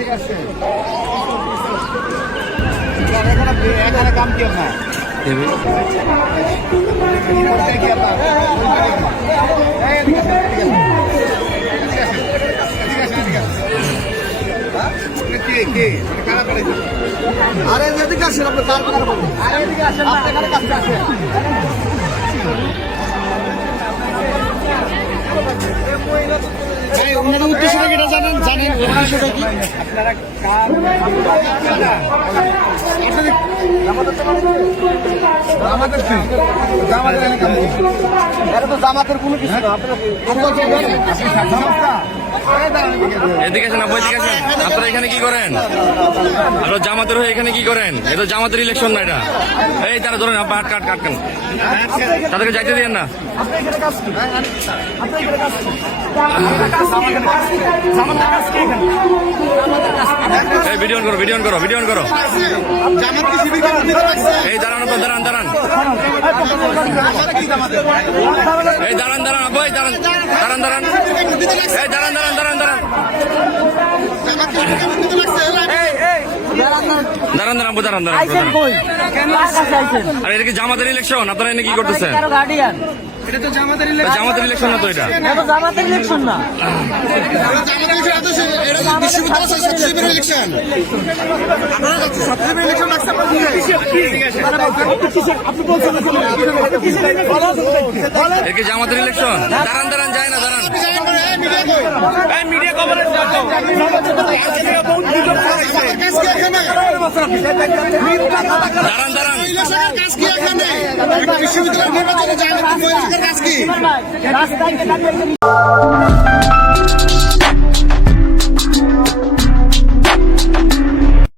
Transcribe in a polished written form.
ঠিক আছে। এখানে কাম কি আপনার? কি আপনার? আরে এদিকে আসেন, আপনি কার কার বলুন। আরে এদিকে আসেন, আপনার কাছে আসেন। ওনার উদ্দেশ্যটা কি জানেন? জানেন উদ্দেশ্যটা কি? আপনারা কার জামাতের কোনো কিছু না। এদিকে আসেন, আপু এদিকে আসেন। আপনারা এখানে কি করেন? আপনারা জামাতের হয়ে এখানে কি করেন? এটা জামাতের ইলেকশন না এটা। এই তারা ধরেন, আপা কাট কাটকেন, তাদেরকে যাইতে দিয়েন না। এই ভিডিও করো, ভিডিও করো, ভিডিও করো। এই দাঁড়ান, দাঁড়ান দাঁড়ান, এই দাঁড়ান দাঁড়ান, আপু এই দাঁড়ান দাঁড়ান দাঁড়ান, এই দাঁড়ান দাঁড়ান দাঁড়ান দাঁড়ান দাঁড়ান দাঁড়ান, আপু দাঁড়ান দাঁড়ান। আর এটা কি জামাতের ইলেকশন? আপনারা এনে কি করতেছেন? জামাতের ইলেকশন না তো এটা। জামাতের ইলেকশন না, এটা কি জামাতের ইলেকশন? দাঁড়ান দাঁড়ান, যায় না, দাঁড়ান। মিডিয়া কভারেজ দাঁড়ান দাঁড়ান, বিশ্ববিদ্যালয় নির্বাচনে যায় না, কাজ কি?